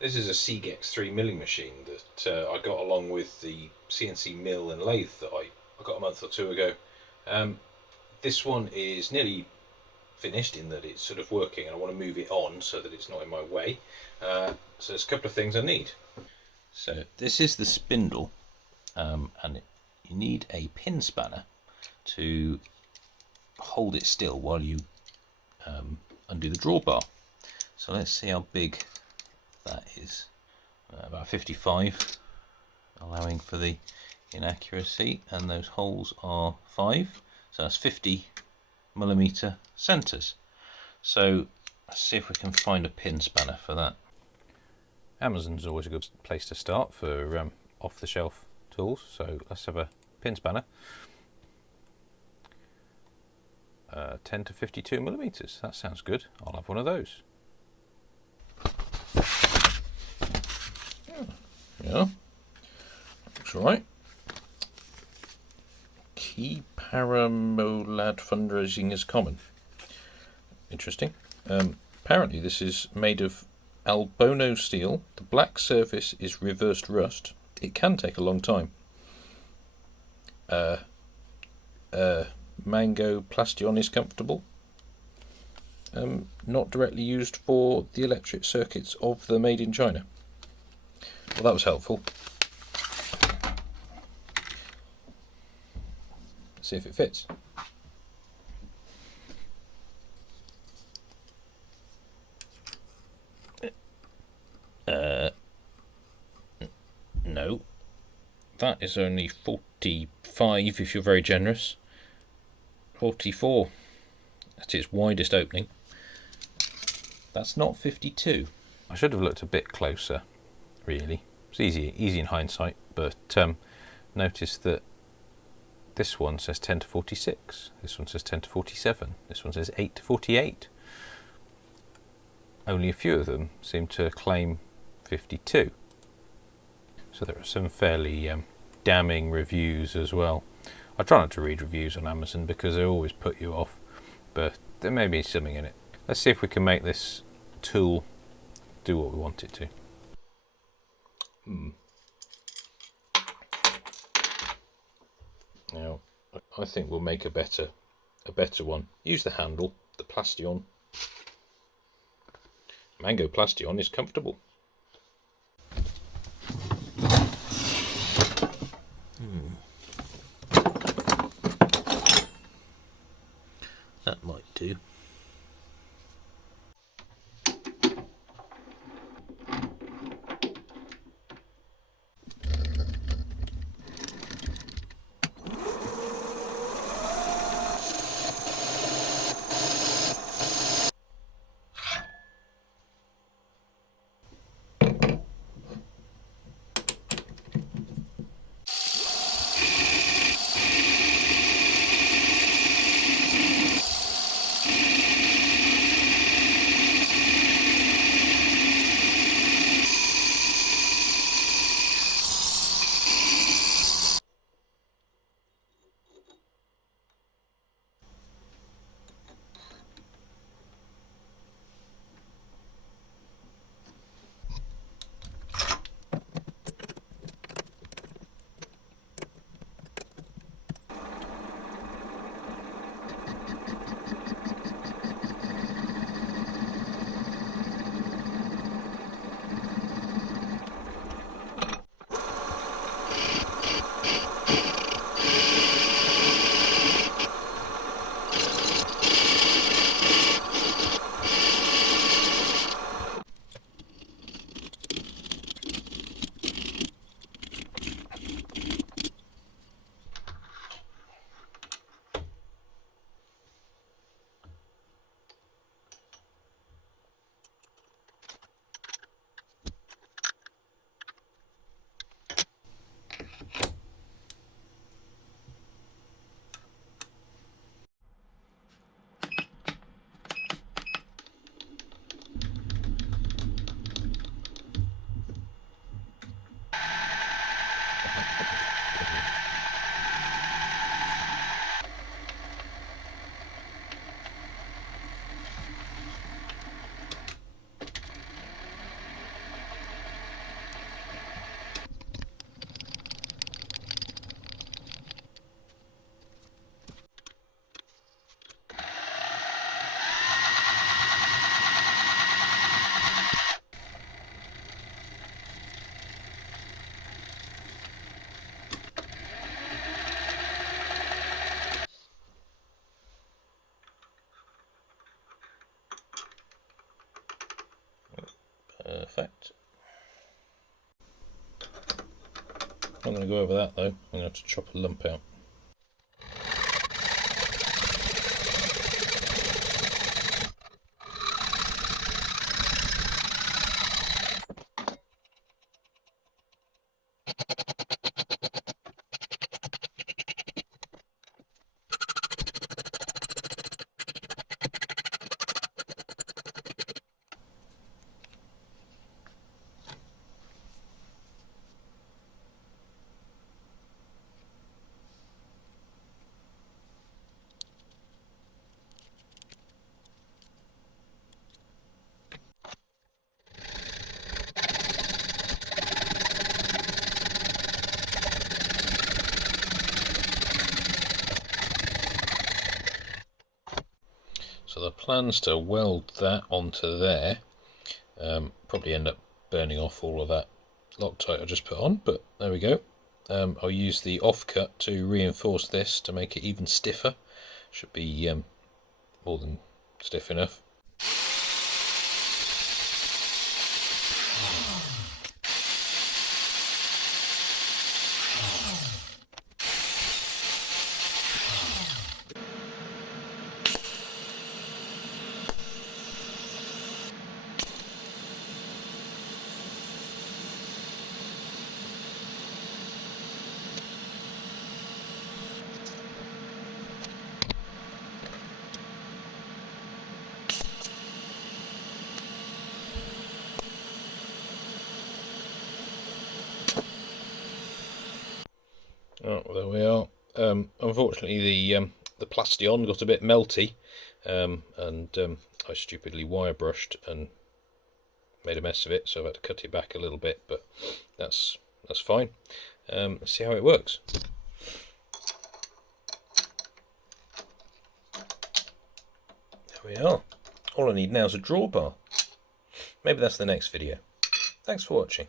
This is a Segex 3 milling machine that I got along with the CNC mill and lathe that I got a month or two ago. This one is nearly finished in that it's sort of working, and I want to move it on so that it's not in my way. So there's a couple of things I need. So this is the spindle, and you need a pin spanner to hold it still while you undo the drawbar. So let's see how big that is. About 55, allowing for the inaccuracy, and those holes are 5, so that's 50mm centres. So let's see if we can find a pin spanner for that. Amazon's always a good place to start for off-the-shelf tools, so let's have a pin spanner. 10 to 52mm, that sounds good. I'll have one of those. Yeah, looks alright. Key paramolad fundraising is common. Interesting. Apparently this is made of Albono steel. The black surface is reversed rust. It can take a long time. Mango Plastion is comfortable. Not directly used for the electric circuits of the Made in China. Well, that was helpful. Let's see if it fits. No. That is only 45 if you're very generous. 44 at its widest opening. That's not 52. I should have looked a bit closer, really. It's easy in hindsight, but notice that this one says 10 to 46, this one says 10 to 47, this one says 8 to 48. Only a few of them seem to claim 52. So there are some fairly damning reviews as well. I try not to read reviews on Amazon because they always put you off, but there may be something in it. Let's see if we can make this tool do what we want it to. Now, I think we'll make a better one. Use the handle, the Plastion. Mango Plastion is comfortable. That might do. effect. I'm going to go over that though. I'm going to have to chop a lump out. So the plan's to weld that onto there. Probably end up burning off all of that Loctite I just put on, but there we go. I'll use the offcut to reinforce this to make it even stiffer. Should be more than stiff enough. Oh, well, there we are. Unfortunately, the Plastion got a bit melty, and I stupidly wire brushed and made a mess of it, so I've had to cut it back a little bit, but that's fine. Let's see how it works. There we are. All I need now is a drawbar. Maybe that's the next video. Thanks for watching.